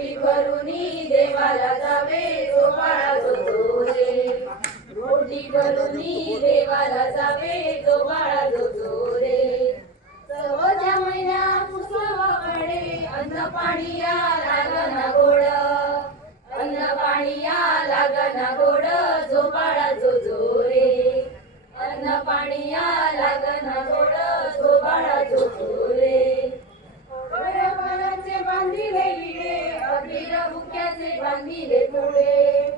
भरुनी देवाला जावे जो बाळा जो जो रे रोटी भरुनी देवाला जावे जो बाळा जो जो रे चवथ्या महिन्या पुसवाकडे अन्न पाणी या बुक्याचे बांधिले पुढे.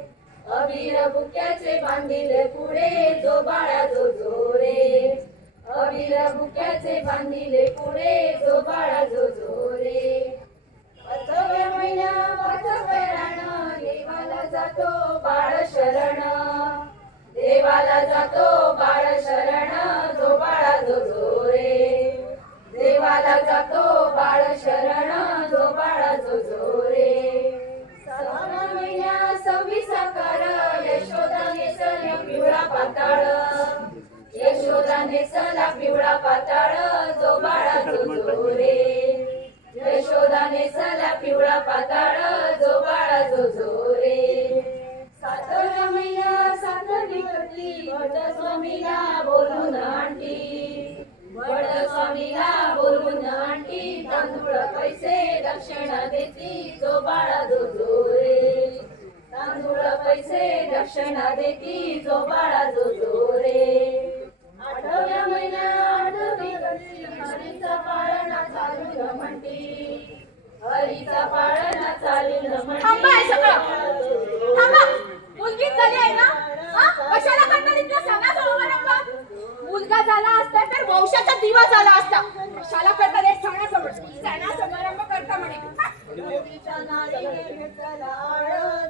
अबीर बुक्याचे बांधिले पुढे जो बाळा जो जो रे अबीर बुक्याचे बांधिले पुढे जो बाळा जो जो रे पाचव्या महिन्या पाचव्या राण देवाला जातो बाळ शरण. देवाला जातो बाळ शरण जो बाळा जो जो रे देवाला जातो बाळ शरण जो बाळा जो जो यशोदाने नेसला पिवळा पाताळ जो बाळा जो रे यशोदाने सला पिवळा पाताळ जो बाळा जो जो रे सातव्या महिन्या सातवी करती वट स्वामीला बोलून आणती भट स्वामीला बोलून आणती तांदूळ पैसे दक्षिणा देती जो बाळा जो जो रे तांदूळ पैसे दक्षिणा देती जो बाळा जो जो रे म्हणती हरीचा पाळणा चालून थांबा हे सगळं. म्हणती थांबा मुलगीच झाली आहे ना हा? कशाला करणार इतका सणा समारंभ मुलगा झाला असता तर वंशाचा दिवा झाला असता कशाला करतात हे सणा समारंभ सणा समारंभ करता म्हणे? मुलीच्या नारीने घेतला आळ